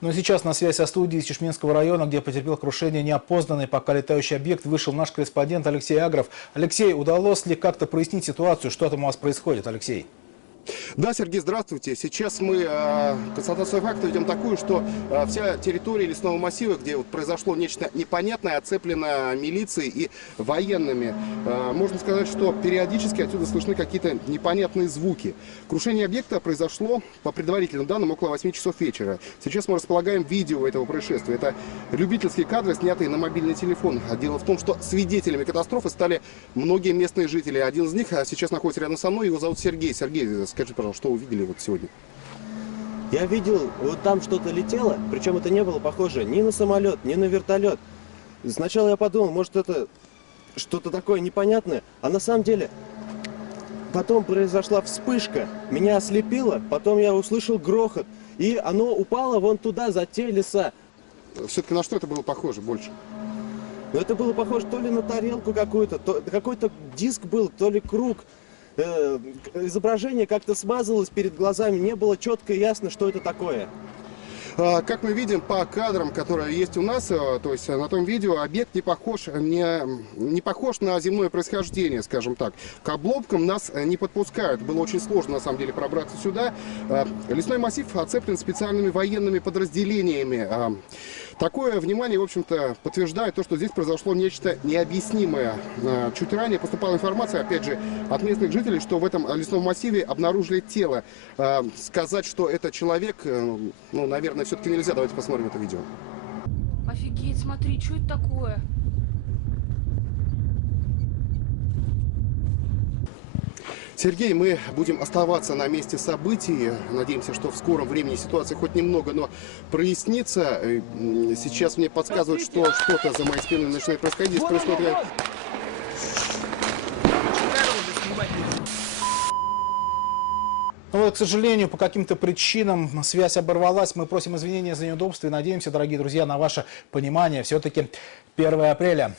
Но сейчас на связь со студией из Чешминского района, где потерпел крушение неопознанный пока летающий объект, вышел наш корреспондент Алексей Агров. Алексей, удалось ли как-то прояснить ситуацию? Что там у вас происходит, Алексей? Да, Сергей, здравствуйте. Сейчас мы констатацию факта ведем такую, что вся территория лесного массива, где вот произошло нечто непонятное, оцеплена милицией и военными. Можно сказать, что периодически отсюда слышны какие-то непонятные звуки. Крушение объекта произошло, по предварительным данным, около 8 часов вечера. Сейчас мы располагаем видео этого происшествия. Это любительские кадры, снятые на мобильный телефон. Дело в том, что свидетелями катастрофы стали многие местные жители. Один из них сейчас находится рядом со мной, его зовут Сергей. Сергей, скажите, пожалуйста, что увидели вот сегодня? Я видел, вот там что-то летело, причем это не было похоже ни на самолет, ни на вертолет. Сначала я подумал, может это что-то такое непонятное, а на самом деле потом произошла вспышка, меня ослепило, потом я услышал грохот, и оно упало вон туда, за те леса. Все-таки на что это было похоже больше? Но это было похоже то ли на тарелку какую-то, какой-то диск был, то ли круг. Изображение как-то смазалось перед глазами, не было четко и ясно, что это такое. Как мы видим по кадрам, которые есть у нас, то есть на том видео, объект не похож на земное происхождение, скажем так. К обломкам нас не подпускают. Было очень сложно, на самом деле, пробраться сюда. Лесной массив оцеплен специальными военными подразделениями. Такое внимание, в общем-то, подтверждает то, что здесь произошло нечто необъяснимое. Чуть ранее поступала информация, опять же, от местных жителей, что в этом лесном массиве обнаружили тело. Сказать, что это человек, ну, наверное, все-таки нельзя. Давайте посмотрим это видео. Офигеть, смотри, что это такое? Сергей, мы будем оставаться на месте событий. Надеемся, что в скором времени ситуация хоть немного, но прояснится. Сейчас мне подсказывают, что что-то за моей спиной начинает происходить. Здесь происходит... Ну вот, к сожалению, по каким-то причинам связь оборвалась. Мы просим извинения за неудобства и надеемся, дорогие друзья, на ваше понимание. Все-таки 1 апреля.